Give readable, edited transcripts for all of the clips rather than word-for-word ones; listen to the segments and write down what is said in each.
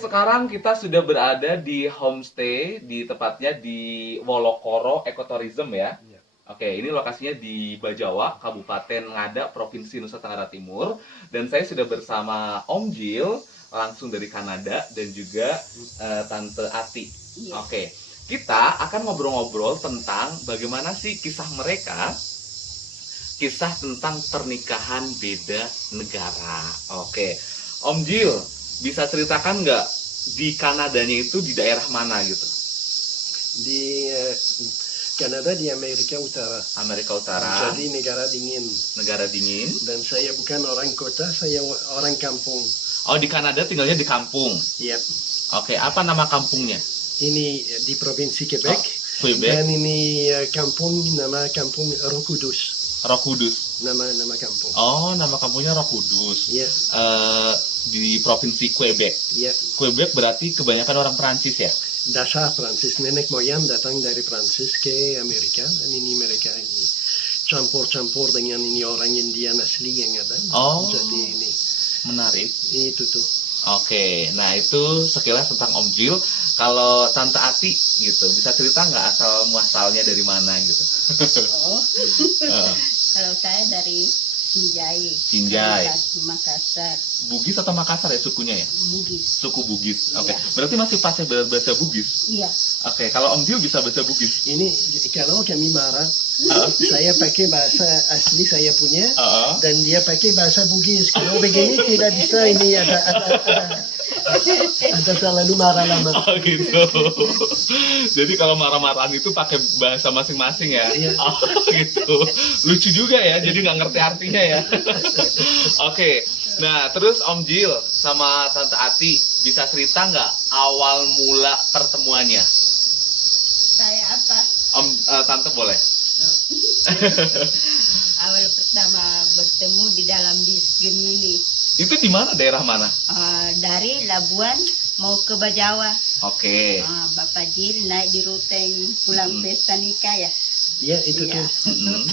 sekarang kita sudah berada di homestay, di tepatnya di Wolokoro Ecotourism ya. Iya. Oke, ini lokasinya di Bajawa, Kabupaten Ngada, Provinsi Nusa Tenggara Timur. Dan saya sudah bersama Om Jil, langsung dari Kanada, dan juga Tante Ati. Iya. Oke, kita akan ngobrol-ngobrol tentang bagaimana sih kisah mereka, kisah tentang pernikahan beda negara. Oke, Om Jil, bisa ceritakan nggak di Kanadanya itu di daerah mana gitu? Di Kanada di Amerika Utara. Amerika Utara, Jadi negara dingin. negara dingin. Dan saya bukan orang kota, saya orang kampung. Oh, di Kanada tinggalnya di kampung. Yep. Oke, apa nama kampungnya? Ini di Provinsi Quebec. Quebec, Dan ini nama kampung Roh Kudus. Roh Kudus. Nama kampung. Oh, nama kampungnya Roh Kudus. Iya. Di Provinsi Quebec. Iya. Quebec berarti kebanyakan orang Prancis ya? Dasar Prancis, nenek moyang datang dari Prancis ke Amerika. Dan ini mereka ini campur-campur dengan ini orang Indian asli yang ada. Oh. Jadi ini Menarik. itu tuh. Oke, nah itu sekilas tentang Om Jil. Kalau Tante Ati gitu, bisa cerita nggak asal muasalnya dari mana gitu? Oh, Eh, kalau saya dari Sinjai. Sinjai. Makassar. Bugis atau Makassar ya sukunya ya? Bugis. Suku Bugis. Oke, Iya. berarti masih pasnya bahasa Bugis. Iya. Oke, kalau Om Jil bisa bahasa Bugis. Ini kalau kami marah, saya pakai bahasa asli saya punya. Heeh. Dan dia pakai bahasa Bugis. Kalau begini tidak bisa, ini ada terlalu marah lama. Oh gitu. Jadi kalau marah-marahan itu pakai bahasa masing-masing ya? Iya. Oh gitu. Lucu juga ya, jadi nggak ngerti artinya ya. Oke, nah terus Om Jil sama Tante Ati bisa cerita nggak awal mula pertemuannya? Saya apa? Tante boleh. Awal pertama bertemu di dalam bis Gemini. Itu di mana, daerah mana? Dari Labuan mau ke Bajawa. Oke. Bapak Jil naik di ruteng pulang pesta nikah ya. Ya, itu Iya. tuh. Mm-mm.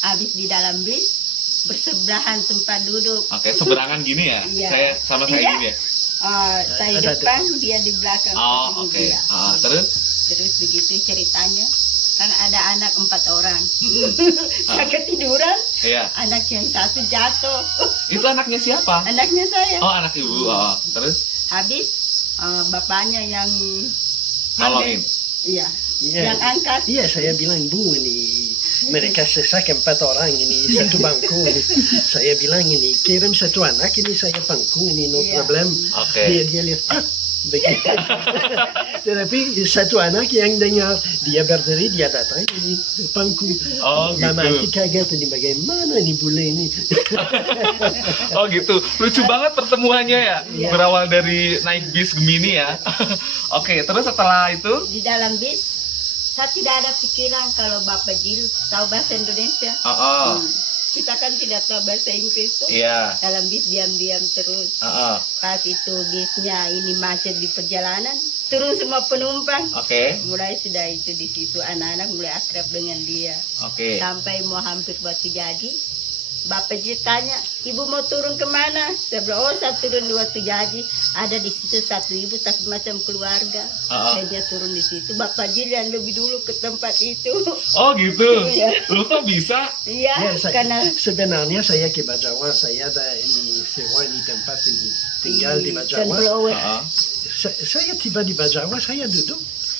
Habis di dalam bis bersebelahan tempat duduk. Oke, seberangan gini ya? Iya. Saya sama saya Iya. gini ya? Saya Ada depan, dia di belakang. Oh, ketemu oke. dia. Terus? Terus begitu ceritanya, kan ada anak 4 orang. Mm-mm. Saya ketiduran, Iya. anak yang satu jatuh. Itu anaknya siapa? Anaknya saya. Oh, anak ibu. Oh, terus? Habis bapaknya yang Nolongin. Iya, Iya. yang angkat. Iya, saya bilang, Bu, ini mereka sesak 4 orang, ini satu bangku. Saya bilang, ini kirim satu anak, ini saya bangku, ini no Iya. problem. Oke. Dia lihat, begitu. Tetapi satu anak yang dengar, dia berdiri, dia datang, ini bangku. Oh, Mama gitu. Ati kaget, ini bagaimana ini bule ini. Oh gitu, lucu banget pertemuannya ya. Iya. Berawal dari naik bis Gemini ya. Oke, terus setelah itu, Di dalam bis, saya tidak ada pikiran kalau Bapak Jil tahu bahasa Indonesia. oh, Kita kan tidak tahu bahasa Inggris tuh. iya, Dalam bis diam-diam terus. Pas itu bisnya ini macet di perjalanan, turun semua penumpang. oke, Mulai sudah itu di situ anak-anak mulai akrab dengan dia. oke. Sampai mau hampir batu jadi, Bapak Jil tanya, ibu mau turun kemana? Saya bilang, oh saya turun di Watu Jaji. Ada di situ satu ibu tapi macam keluarga. Saya dia turun di situ. Bapak Jil yang lebih dulu ke tempat itu. Oh gitu, Iya. lu kok bisa? Iya, Ya, karena sebenarnya saya ke Bajawa, saya ada ini sewa ini tempat ini tinggal di Bajawa. Sunflower. Saya tiba di Bajawa, saya duduk.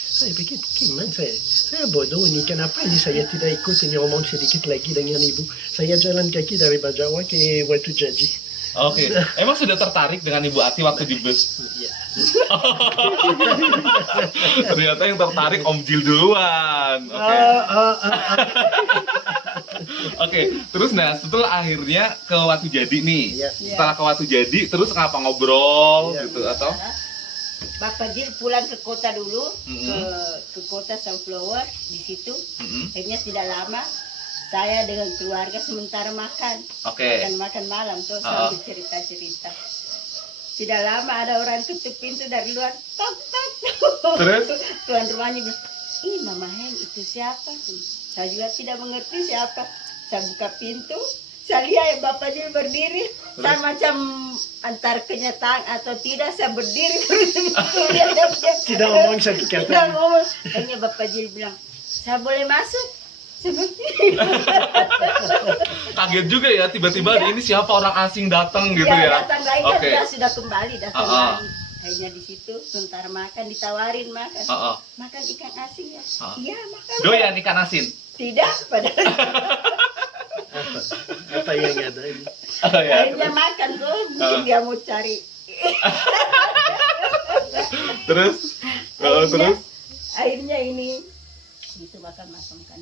Saya pikir, gimana saya bodoh ini, kenapa ini saya tidak ikut ini ngomong sedikit lagi dengan ibu. Saya jalan kaki dari Bajawa ke Watu Jaji. Oke, emang sudah tertarik dengan Ibu Ati waktu di bus? Ya. Ternyata yang tertarik Om Jil duluan. Oke. Oke, terus nah setelah akhirnya ke Watu Jadi nih. Iya. Setelah ke Watu Jadi, terus ngapa ngobrol Iya. gitu atau? Bapak Jil pulang ke kota dulu, Mm-mm. ke kota Sunflower di situ. Mm-mm. Akhirnya tidak lama saya dengan keluarga sementara makan, Oke. makan malam tuh Ah. sambil cerita-cerita. Tidak lama ada orang ketuk pintu dari luar, tok tok. Terus? Tuan rumahnya bilang, ih Mama Hen itu siapa? Saya juga tidak mengerti siapa. Saya buka pintu, Saya lihat Bapak Jil berdiri, saya macam antar kenyataan atau tidak, saya berdiri. Tidak ngomong satu kata. Tidak ngomong. Hanya Bapak Jil bilang, saya boleh masuk? Seperti Kaget juga ya tiba-tiba Iya. ini siapa orang asing datang gitu ya, ya. datang lagi, Oke. dia sudah kembali, datang Ah, ah. lagi. Hanya di situ, sebentar makan, ditawarin makan. Heeh. Makan ikan asin ya? Ah. Iya, makan. Doyan ikan asin. Tidak, padahal Apa yang ada ini? Oh, ya. akhirnya makan tuh, mungkin Ah. dia mau cari. Terus terus Akhirnya ini itu makan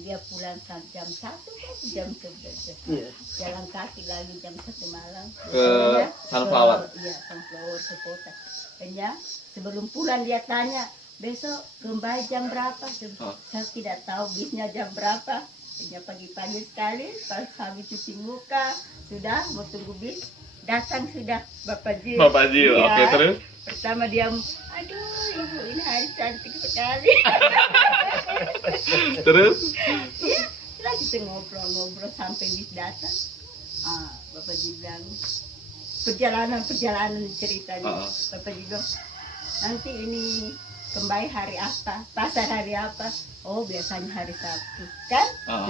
dia pulang jam 1 kan, jam kerja Iya. jalan kaki lagi jam 1 malam Ke Sunflower. iya, Sunflower ke kota. Hanya sebelum pulang dia tanya, besok kembali jam berapa? Oh. Saya tidak tahu bisnya jam berapa. Hanya pagi-pagi sekali pas habis cuci muka sudah mau tunggu bis, datang sudah Bapak Jil. Bapak Jil. Iya. Oke, terus Pertama dia, aduh ibu ini hari cantik sekali. terus Iya, setelah kita ngobrol-ngobrol sampai bis datang. Bapak Jil bilang, perjalanan ceritanya. Ah. Bapak Jil bilang, nanti ini kembali hari apa? Pasar hari apa? Oh, biasanya hari Sabtu. Kan? Ah.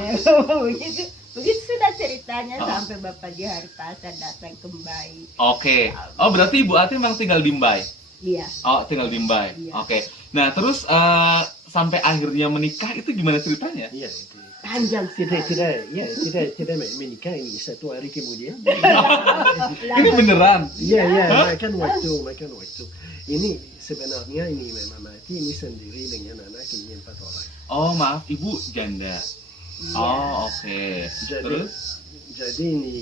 Begitu sudah ceritanya Ah. sampai Bapak Jil hari pasar datang kembali. Oke. Oh, berarti Ibu Ati memang tinggal di Mbai. Iya. Oh, tinggal di Mbai. Iya. Oke. Nah, terus sampai akhirnya menikah itu gimana ceritanya? Iya, itu. Panjang Tidak menikah ini 1 hari kemudian. Ini beneran. Iya, Hah? makan waktu. Ini sebenarnya ini Mama Mati ini sendiri dengan anak ini 4 orang. Oh, maaf, Ibu janda. Iya. Oh, oke. Terus Jadi ini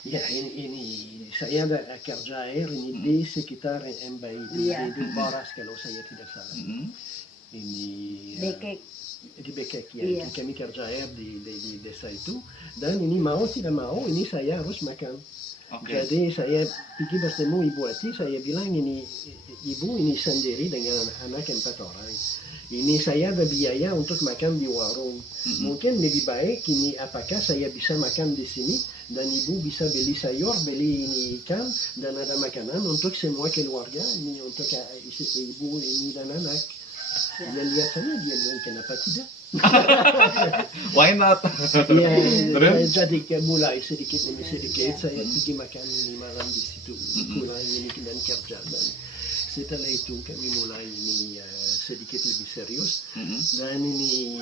ya ini saya ada kerja air ini di sekitar Mbai Iya. di Baras kalau saya tidak salah. mm, Ini Bekek. di Bekek ya. Iya. Kami kerja air di desa itu dan ini mau tidak mau ini saya harus makan. oke. Jadi saya pergi bertemu Ibu Ati, saya bilang ini Ibu ini sendiri dengan anak 4 orang. Ini saya ada biaya untuk makan di warung. Mungkin lebih baik ini apakah saya bisa makan di sini dan Ibu bisa beli sayur, beli ini ikan dan ada makanan untuk semua keluarga ini untuk Ibu ini dan anak. Dia lihat sana dia bilang kenapa tidak? Why not? Ya, Terus? jadi mulai sedikit demi sedikit saya pergi makan ini malam di situ, mulai ini dan kerja dan setelah itu kami mulai ini sedikit lebih serius Mm-mm. dan ini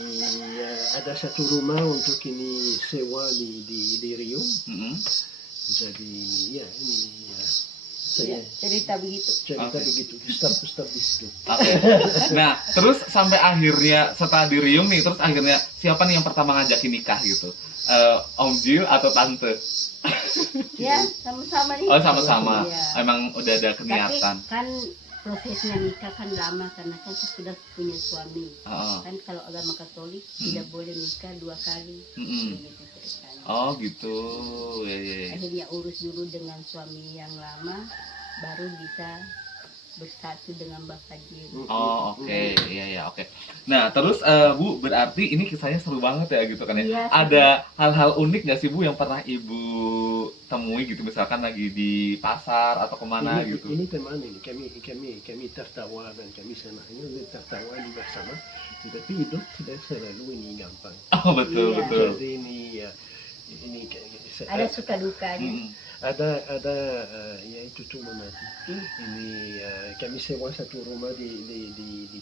ada satu rumah untuk ini sewa di Rio. Mm-mm. Jadi ya ini saya Iya, cerita begitu. cerita Oke. begitu stop di situ. Oke. Nah, terus sampai akhirnya setelah di Riung nih, terus akhirnya siapa nih yang pertama ngajakin nikah gitu? Om Jil atau Tante? Ya, sama-sama nih. Oh, sama-sama. Iya. Emang udah ada Tapi keniatan. kan prosesnya nikah kan lama karena kan saya sudah punya suami. Oh. Kan kalau agama Katolik tidak boleh nikah 2 kali. Mm-mm. Begitu ceritanya. Oh, gitu. Ya, ya, ya. Akhirnya urus dulu dengan suami yang lama, baru bisa bersatu dengan Bapak Jil. Oh, oke. Iya, ya, oke. Nah, terus Bu, berarti ini kisahnya seru banget ya gitu kan ya. Iya, Ada hal-hal unik nggak sih Bu yang pernah Ibu temui gitu, misalkan lagi di pasar atau kemana ini, gitu? ini teman ini kami tertawa dan kami senangnya tertawa di bersama. Tetapi hidup tidak selalu ini gampang. Oh, betul, Iya. betul. Jadi ini Ada suka dukanya. Mm-mm. ada ya itu tuh mati. Hmm. Ini kami sewa satu rumah di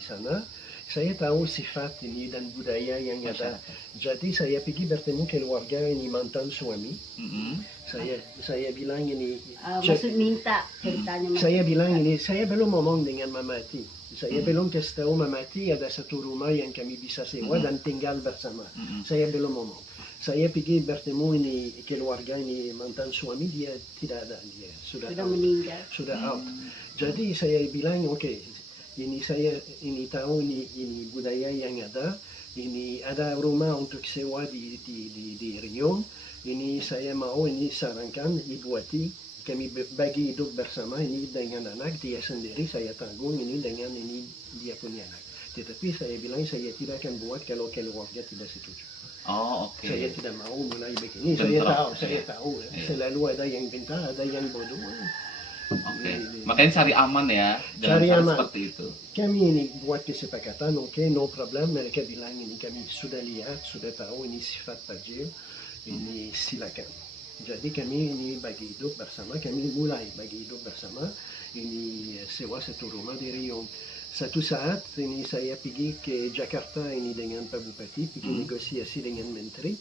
sana. Saya tahu sifat ini dan budaya yang ada. Jadi saya pergi bertemu keluarga ini mantan suami. Mm-mm. Saya bilang ini. Maksud minta ceritanya. Saya bilang ini, saya belum ngomong dengan Mamati. Saya belum kasih tahu Mamati ada satu rumah yang kami bisa sewa dan tinggal bersama. Saya belum ngomong. Saya pergi bertemu ini keluarga ini mantan suami, dia tidak ada, dia sudah meninggal. sudah out. Jadi saya bilang oke, ini saya ini tahu ini budaya yang ada. Ini ada rumah untuk sewa di Rio. Ini saya mau ini sarankan Ibu Ati, kami bagi hidup bersama ini dengan anak dia sendiri, saya tanggung ini dengan ini dia punya anak. Tetapi saya bilang saya tidak akan buat kalau keluarga tidak setuju. Oh, oke. Saya tidak mau mulai begini. Bentrok, Saya iya. tahu. Iya. Selalu ada yang pintar, ada yang bodoh. Oke. Makanya cari aman ya dengan Cari cara aman. seperti itu. Kami ini buat kesepakatan, oke, no problem. Mereka bilang ini kami sudah lihat, sudah tahu ini sifat Fajil, ini silakan. Jadi kami ini bagi hidup bersama, kami mulai bagi hidup bersama. Ini sewa satu rumah di Riau. Satu saat ini saya pergi ke Jakarta ini dengan Pak Bupati, pergi negosiasi dengan Menteri.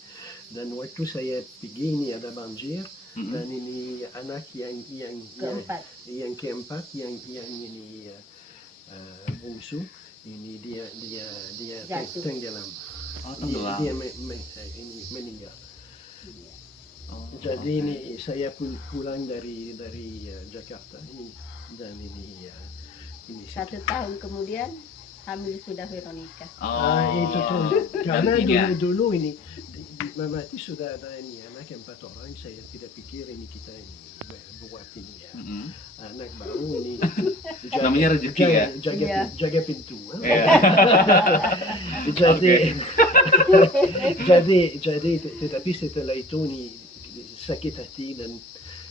Dan waktu saya pergi ini ada banjir. Dan ini anak yang keempat yang ini bungsu ini dia tenggelam. Oh, tenggelam. Dia ini meninggal. Oh, Jadi ini saya pun pulang dari Jakarta ini dan ini 1 tahun kemudian hamil sudah Veronica. itu tuh karena Gantinya. dulu ini Mama itu sudah ada ini anak 4 orang. Saya tidak pikir ini kita ini buat ini ya anak baru ini Namanya rezeki ya? Iya. jaga pintu. Iya. jadi tetapi setelah itu ini sakit hati. Dan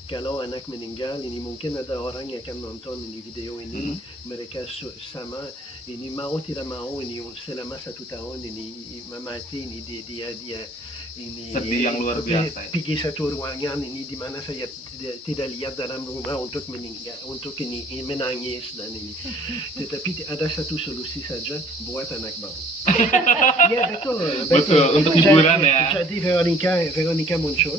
kalau anak meninggal ini mungkin ada orang yang akan nonton ini video ini, mereka sama ini mau tidak mau ini selama 1 tahun ini mati ini dia ini Sedih yang luar biasa ya. pergi satu ruangan ini di mana saya tidak lihat dalam rumah untuk meninggal, untuk ini menangis dan ini. Tetapi ada satu solusi saja buat anak baru. Ya Betul, untuk hiburan ya. Jadi Veronica muncul.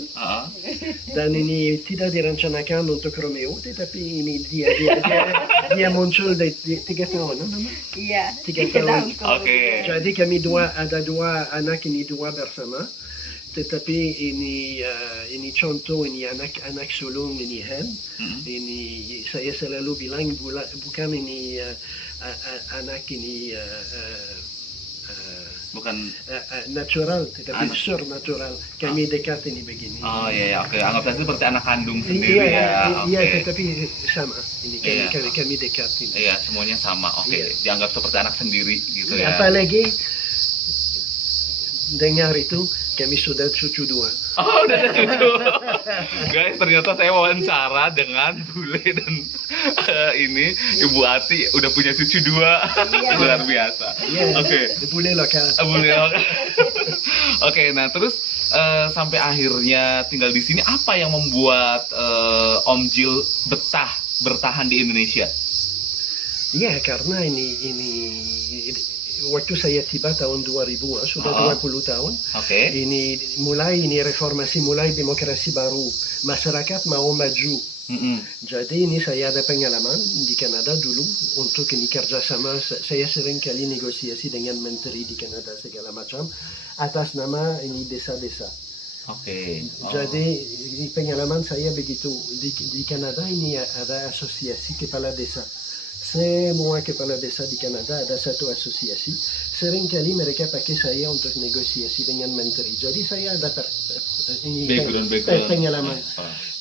Dan ini tidak direncanakan untuk Romeo, tetapi ini dia muncul di 3 tahun, Mama? Iya, 3 3 tahun. tahun Oke. kemudian. Jadi kami ada dua anak ini bersama. Tetapi ini contoh ini anak sulung ini Ham. Ini saya selalu bilang bukan ini anak ini Bukan. natural, tetapi supernatural. Kami dekat ini begini. Oh iya, oke. Anggap saja seperti anak kandung sendiri ya. Iya, Oke. tetapi sama. Ini kami dekat ini. Iya, semuanya sama. Oke, Iya. dianggap seperti anak sendiri gitu ya. Apalagi dengar itu kami sudah cucu 2. Oh, udah ada cucu. Guys, ternyata saya wawancara dengan Bule dan ini Ibu Ati udah punya cucu 2. Luar biasa. Iya. Oke. Boleh lokal. Bule. Oke, nah terus sampai akhirnya tinggal di sini, apa yang membuat Om Jil bertahan di Indonesia? Iya, karena ini waktu saya tiba tahun 2000, sudah 20 tahun. Oke. Ini mulai reformasi, mulai demokrasi baru. Masyarakat mau maju. Jadi ini saya ada pengalaman di Kanada dulu untuk ini kerjasama. Saya sering kali negosiasi dengan menteri di Kanada segala macam atas nama ini desa-desa. Oke. Jadi pengalaman saya begitu di Kanada ini ada asosiasi kepala desa. Semua kepala desa di Kanada ada satu asosiasi. Seringkali mereka pakai saya untuk negosiasi dengan menteri. Jadi saya ada Background. pengalaman.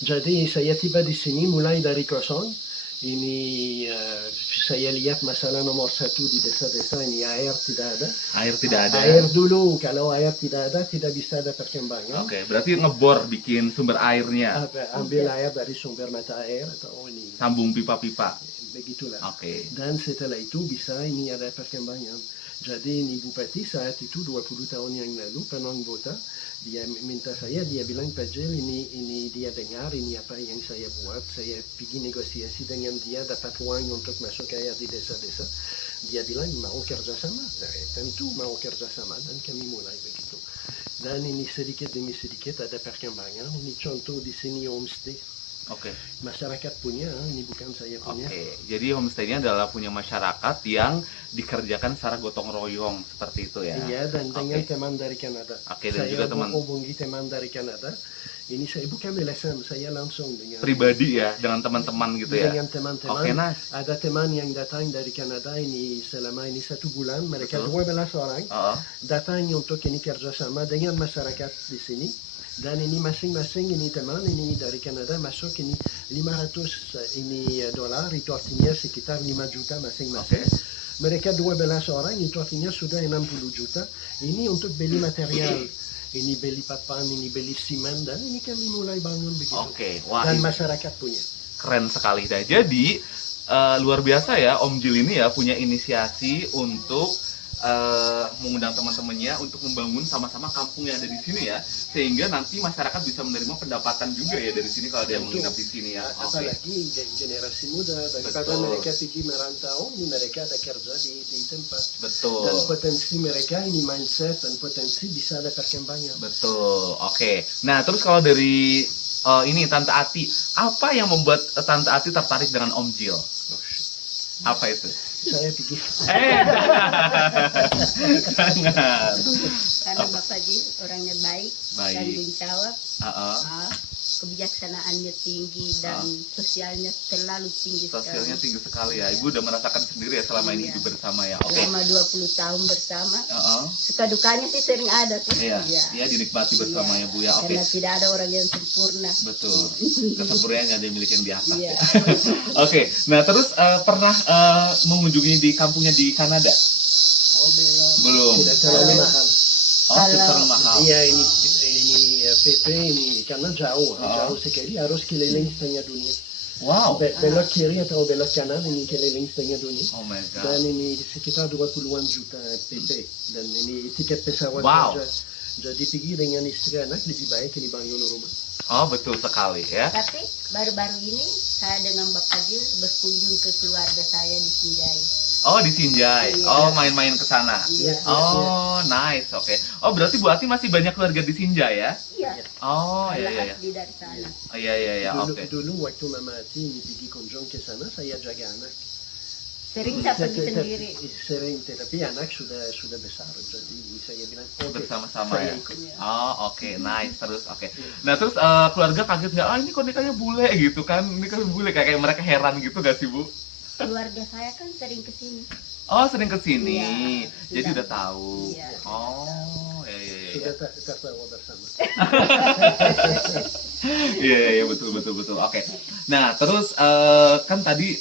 Jadi saya tiba di sini mulai dari kosong. Ini saya lihat masalah nomor 1 di desa-desa ini air tidak ada. Air tidak ada. Air dulu, kalau air tidak ada tidak bisa ada perkembangan. Oke, berarti ngebor bikin sumber airnya. Ambil air dari sumber mata air atau ini. Sambung pipa-pipa. Begitulah. Oke. Dan setelah itu bisa ini ada perkembangan. Jadi ini Bupati saat itu 20 tahun yang lalu pernah anggota, dia minta saya, dia bilang Pak Jil ini dia dengar ini apa yang saya buat, saya pergi negosiasi dengan dia dapat uang untuk masuk air di desa-desa. Dia bilang mau kerjasama, saya tentu mau kerjasama dan kami mulai begitu. Dan ini sedikit demi sedikit ada perkembangan. Ini contoh di sini homestay. Oke. Masyarakat punya, ini bukan saya punya. Oke, jadi homestay-nya adalah punya masyarakat yang dikerjakan secara gotong royong seperti itu ya. Iya, dan dengan Oke. teman dari Kanada. Oke, dan Saya juga teman hubungi teman dari Kanada. Ini saya bukan LSM, saya langsung dengan pribadi ya, dengan teman-teman gitu ya. dengan teman-teman. Oke, nice. Ada teman yang datang dari Kanada ini selama ini 1 bulan. Mereka Betul. 12 orang Oh, datang untuk ini kerjasama dengan masyarakat di sini. Dan ini masing-masing ini teman ini dari Kanada masuk ini 500 ini dolar, itu artinya sekitar 5 juta masing-masing. Oke. Mereka 12 orang, itu artinya sudah 60 juta. Ini untuk beli material. ini beli papan, ini beli simen, dan ini kami mulai bangun begitu. Oke, wah Dan ini masyarakat punya. keren sekali dah. Jadi luar biasa ya Om Jil ini ya punya inisiasi untuk mengundang teman-temannya untuk membangun sama-sama kampung yang ada di sini ya, sehingga nanti masyarakat bisa menerima pendapatan juga ya dari sini kalau dia Tentu. menginap di sini ya. Oke. Apalagi generasi muda, daripada Betul. mereka pergi merantau, ini mereka ada kerja di tempat. Betul. Dan potensi mereka ini mindset dan potensi bisa ada perkembangan. Betul. Oke. Nah, terus kalau dari ini Tante Ati, apa yang membuat Tante Ati tertarik dengan Om Jil? Apa itu? Saya pikir Jangan. Karena Bapak Ji orangnya baik, dan Baik. menjawab, kebijaksanaannya tinggi dan sosialnya terlalu tinggi Sosialnya sekali. tinggi sekali ya. Ibu udah merasakan sendiri ya selama ini Iya. hidup bersama ya. Oke. Selama 20 tahun bersama, Heeh. suka dukanya sih sering ada sih. Iya, iya dinikmati bersama ya Bu ya. Oke. Karena tidak ada orang yang sempurna. Betul. Kesempurnaan yang dimiliki yang di atas. Iya. Oke. Nah, terus pernah mengunjungi di kampungnya di Kanada? oh belum, Belum. tidak terlalu mahal. Oh, terlalu mahal. Iya ini PP ini karena jauh, jauh sekali harus keliling setengah dunia. Wow. Belok kiri atau belok kanan ini keliling setengah dunia. Oh my god. Dan ini sekitar 20-an juta PP dan ini tiket pesawat Wow. saja. Jadi pergi dengan istri anak lebih baik ini bangun rumah. Oh, betul sekali ya. Tapi baru-baru ini saya dengan Bapak Jil berkunjung ke keluarga saya di Sinjai. Oh, di Sinjai. Iya. Oh, main-main ke sana. Iya. Oh, nice. Oke. Oh, berarti Bu Ati masih banyak keluarga di Sinjai ya? Iya. Oh, iya Saya iya iya. asli dari sana. Oh, iya iya iya. Oke. Dulu waktu Mama Ati ini pergi kunjung ke sana saya jaga anak. Sering saya pergi sendiri. Sering, tapi anak sudah besar jadi saya bilang oke, Bersama-sama saya ya. ikut. Oh, oke. Nice. Terus oke. Nah, terus keluarga kaget nggak? Ah, ini kok nikahnya bule gitu kan? Ini kan bule kayak mereka heran gitu gak sih, Bu? Keluarga saya kan sering ke sini. Oh, sering ke sini. Iya, Jadi sudah. udah tahu. Iya. Oh, iya iya iya. Sudah tertawa bersama. Iya iya iya, betul betul betul. Oke. Nah, terus kan tadi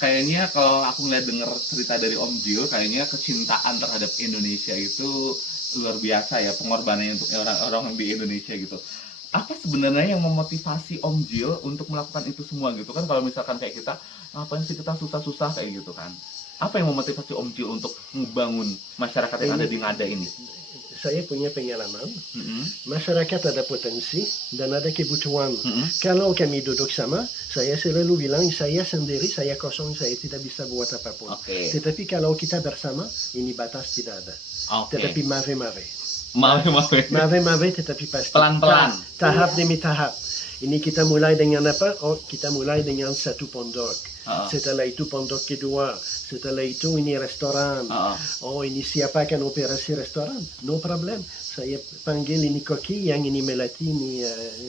kayaknya kalau aku ngeliat denger cerita dari Om Jil, kayaknya kecintaan terhadap Indonesia itu luar biasa ya, pengorbanannya untuk orang-orang di Indonesia gitu. Apa sebenarnya yang memotivasi Om Jil untuk melakukan itu semua gitu kan? Kalau misalkan kayak kita, ngapain sih kita susah-susah kayak gitu kan? Apa yang memotivasi Om Jil untuk membangun masyarakat yang ada di Ngada ini? Saya punya pengalaman, Mm-mm. masyarakat ada potensi dan ada kebutuhan. Mm-mm. Kalau kami duduk sama, saya selalu bilang saya sendiri, saya kosong, saya tidak bisa buat apapun. Oke. Tetapi kalau kita bersama, ini batas tidak ada. Oke. Tetapi mave-mave. Maaf. Mave-mave tetapi pasti. Pelan-pelan. Tahap demi tahap. Ini kita mulai dengan apa? Oh, kita mulai dengan satu pondok. Setelah itu pondok kedua. Setelah itu ini restoran. Oh, ini siapa akan operasi restoran? No problem. Saya panggil ini koki yang ini melatih ini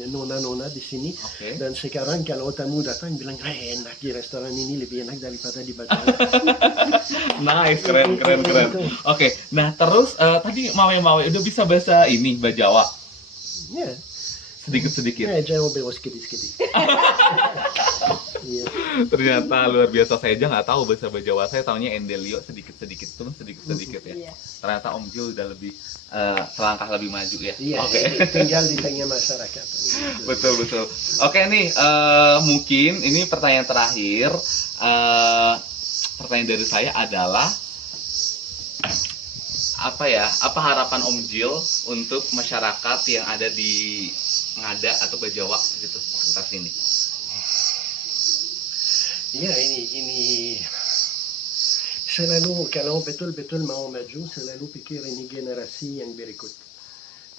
nona-nona di sini. Oke. Dan sekarang kalau tamu datang bilang, enak di restoran ini lebih enak daripada di Bajawa. Nice, keren. Oke, nah terus tadi Mawe udah bisa bahasa ini Bajawa Ya, sedikit-sedikit. Jawa bewas sedikit-sedikit. Iya. Ternyata luar biasa, saya aja nggak tahu bahasa Bajawa. Saya taunya Endelio sedikit-sedikit, terus sedikit-sedikit ya. Iya. Ternyata Om Jil udah lebih selangkah lebih maju ya. Iya, Oke. tinggal di tengah masyarakat. Betul. Oke nih, mungkin ini pertanyaan terakhir. Pertanyaan dari saya adalah apa harapan Om Jil untuk masyarakat yang ada di Ngada atau Bajawa gitu sekitar sini? Iya, ini selalu kalau betul-betul mau maju, selalu pikir ini generasi yang berikut.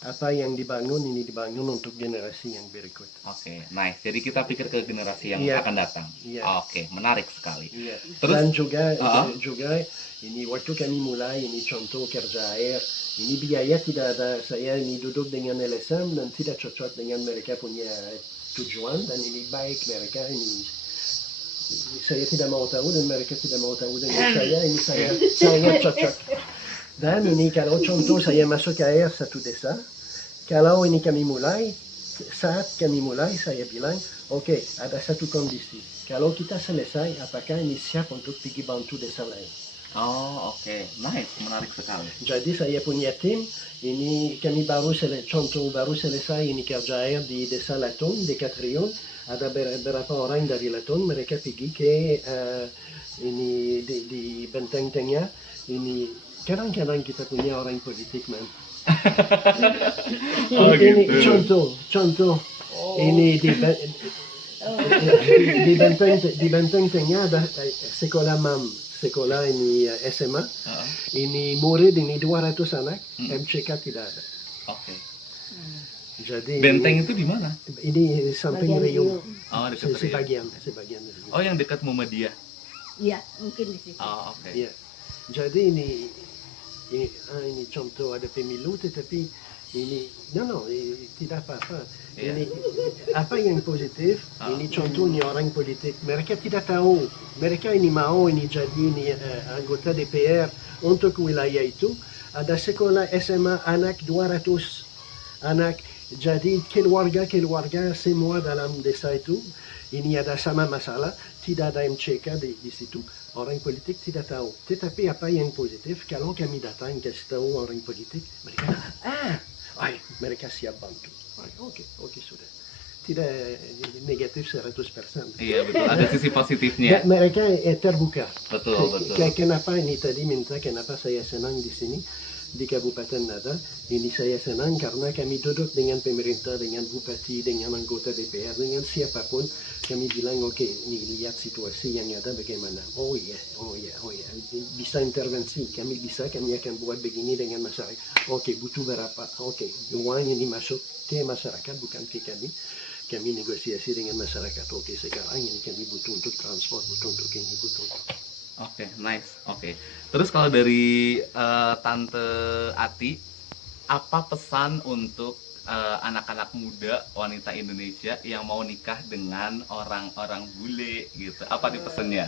Apa yang dibangun ini dibangun untuk generasi yang berikut. Oke, nice. Jadi kita pikir ke generasi yang Iya. akan datang. Iya. Oke, menarik sekali. Iya. Terus? Dan juga ini waktu kami mulai ini contoh kerja air, ini biaya tidak ada. Saya ini duduk dengan LSM dan tidak cocok dengan mereka punya tujuan dan ini baik mereka ini. Saya tidak mau tahu dan mereka tidak mau tahu dengan saya. Ini saya cocok. Dan ini kalau contoh saya masuk ke air satu desa, kalau ini kami mulai, saat kami mulai saya bilang, oke, ada satu kondisi. Kalau kita selesai, apakah ini siap untuk pergi bantu desa lain? Oh, oke. Nice, menarik sekali. Jadi saya punya tim, ini kami contoh baru selesai ini kerja air di desa Laton, di Catrion. Ada beberapa orang dari Laton, mereka pergi ke ini di Benteng Tengah. Ini kadang-kadang kita punya orang politik, man. Oh, Ini gitu. contoh. Oh. Ini di Benteng Tengah ada sekolah MAM, sekolah ini SMA. Ini murid ini 200 anak, MCK tidak ada. Oke. Jadi Benteng itu di mana? ini samping Bagian Riung, Oh, dekat Riau. sebagian Riung. Oh, yang dekat Muhammadiyah. Iya, mungkin di situ. Oh, oke. Ya. Jadi ini contoh ada pemilu, tetapi ini tidak apa-apa. Iya. Ini apa yang positif? Ini contohnya orang politik. Mereka tidak tahu. Mereka ini mau ini jadi ini anggota DPR untuk wilayah itu. Ada sekolah SMA anak 200 anak. Jadi keluarga semua dalam desa itu. Ini ada sama masalah. Tidak ada MCK di situ. Orang politik tidak tahu. Tetapi apa yang positif? Kalau kami datang kasih tahu orang politik, mereka mereka siap bantu. Oke, sudah. Tidak negatif 100%. Iya, betul. Ada sisi positifnya. Mereka terbuka. Betul. Kenapa ini tadi minta, kenapa saya senang di sini, di Kabupaten Nada. Ini saya senang karena kami duduk dengan pemerintah, dengan bupati, dengan anggota DPR, dengan siapapun. Kami bilang, oke, ini lihat situasi yang ada bagaimana. Oh iya. Bisa intervensi, kami akan buat begini dengan masyarakat. Oke, butuh berapa? Oke, uang ini masuk ke masyarakat, bukan ke kami. Kami negosiasi dengan masyarakat. Oke, sekarang ini kami butuh untuk transport, butuh untuk ini, butuh untuk. Oke, nice. Oke. Terus kalau dari Tante Ati, apa pesan untuk anak-anak muda wanita Indonesia yang mau nikah dengan orang-orang bule gitu? Apa nih pesannya?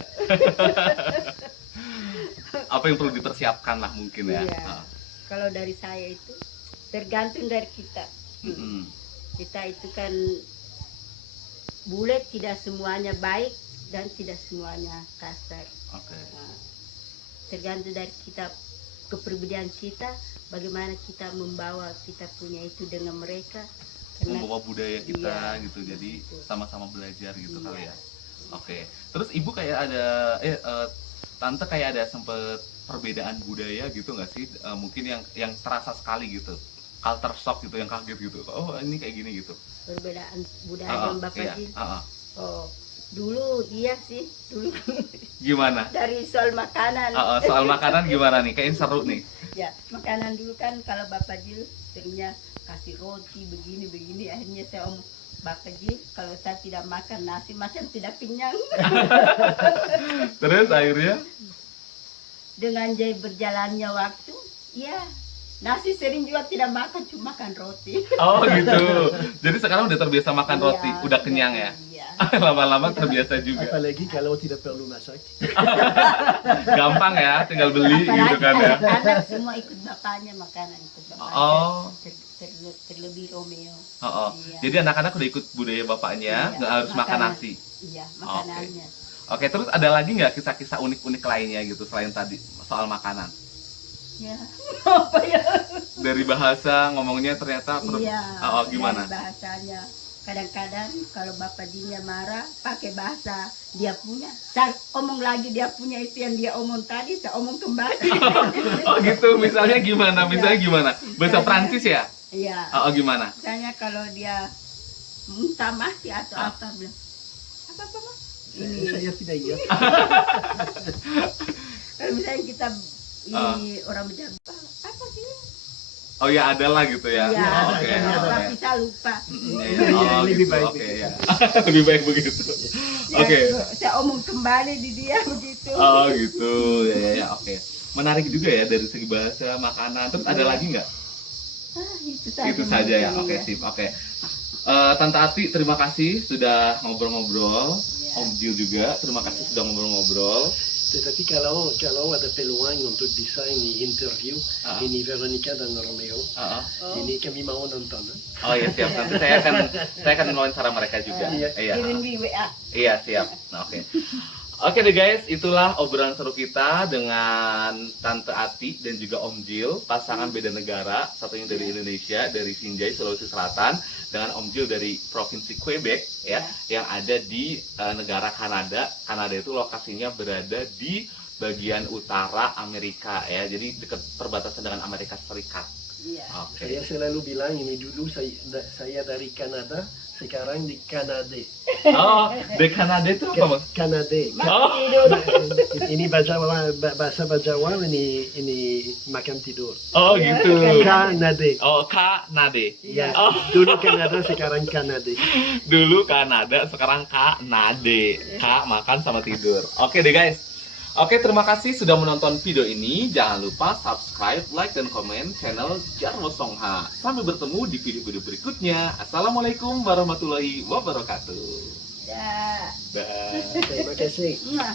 Apa yang perlu dipersiapkan lah mungkin ya? Iya. Kalau dari saya itu tergantung dari kita. Kita itu kan bule tidak semuanya baik dan tidak semuanya kasar. Oke. Nah, tergantung dari kita, kepribadian kita, bagaimana kita membawa kita punya itu dengan mereka. Membawa budaya kita Iya, gitu, jadi betul. sama-sama belajar gitu Iya. kali ya. Oke. Terus ibu kayak ada tante kayak ada sempet perbedaan budaya gitu nggak sih? Mungkin yang terasa sekali gitu, culture shock gitu, yang kaget gitu. Oh ini kayak gini gitu. Perbedaan budaya dan Bapak Iya. Jin. Oh, dulu iya sih, dulu Gimana? dari soal makanan. Soal makanan gimana nih? Kayaknya seru nih. Ya, makanan dulu kan kalau Bapak Jil seringnya kasih roti begini, akhirnya saya omong, Bapak Jil kalau saya tidak makan nasi macam tidak kenyang. Terus akhirnya? Dengan berjalannya waktu, ya nasi sering juga tidak makan, cuma makan roti. Oh gitu. Jadi sekarang udah terbiasa makan roti, Iya, udah kenyang ya? Iya. Lama-lama terbiasa juga. Apalagi kalau tidak perlu masak. Gampang ya, tinggal beli Apalagi gitu kan ya. anak semua ikut bapaknya, makanan ikut bapaknya. Oh. Terlebih Romeo. Iya. Jadi anak-anak udah ikut budaya bapaknya, Iya, nggak harus makan makanan. nasi. Iya, makanannya. Oke, terus ada lagi nggak kisah-kisah unik-unik lainnya gitu selain tadi soal makanan? Ya, apa ya? Dari bahasa ngomongnya ternyata Iya. gimana? Dari bahasanya. Kadang-kadang kalau Bapak Dinya marah pakai bahasa dia punya. Saya omong lagi dia punya itu yang dia omong tadi, saya omong kembali. Oh gitu, misalnya gimana? Misalnya gimana? Bahasa Prancis ya? Iya. Gimana? Misalnya kalau dia muntah mati atau apa bilang apa mas? Ini Saya tidak ingat. kalau misalnya kita ini orang berjalan apa sih? Oh ya, ada lah gitu ya. Iya. Oke. Orang bisa lupa. Lebih Gitu, baik Oke begitu. ya. Lebih baik begitu. Ya, Oke. saya omong kembali di dia begitu. Oh gitu. Ya, oke. Menarik juga ya dari segi bahasa, makanan. Terus ada lagi nggak? Itu saja. Itu saja ya. mungkin, Oke, sip. Oke. Tante Ati, terima kasih sudah ngobrol-ngobrol. Ya. Om Jil juga, terima kasih sudah ngobrol-ngobrol. Tetapi kalau ada peluang untuk bisa ini interview, ini Veronica dan Romeo, Oh. ini kami mau nonton. Oh iya siap. Nanti saya akan mewawancara mereka juga. Iya. Iya. Kirim di WA. Iya siap. Nah, oke. Oke deh guys, itulah obrolan seru kita dengan Tante Ati dan juga Om Jil, pasangan beda negara, satunya dari Indonesia, dari Sinjai, Sulawesi Selatan, dengan Om Jil dari Provinsi Quebec ya, yang ada di negara Kanada. Kanada itu lokasinya berada di bagian utara Amerika ya, jadi dekat perbatasan dengan Amerika Serikat. Iya. Oke. Saya selalu bilang ini dulu saya dari Kanada, sekarang di Kanada. Oh, di Kanada itu apa Mas? Kanada. Oh. Ini bahasa Bajawa ini makan tidur. Oh gitu. Kanada. Oh, Kanada. Ya, Oh. dulu Kanada, sekarang Kanada. Dulu Kanada, sekarang Kanada. Kak makan sama tidur. Oke deh guys. Oke, terima kasih sudah menonton video ini. Jangan lupa subscribe, like, dan komen channel Jarwo Songha. Sampai bertemu di video-video berikutnya. Assalamualaikum warahmatullahi wabarakatuh. Dah. Dah. Terima kasih. Mwah.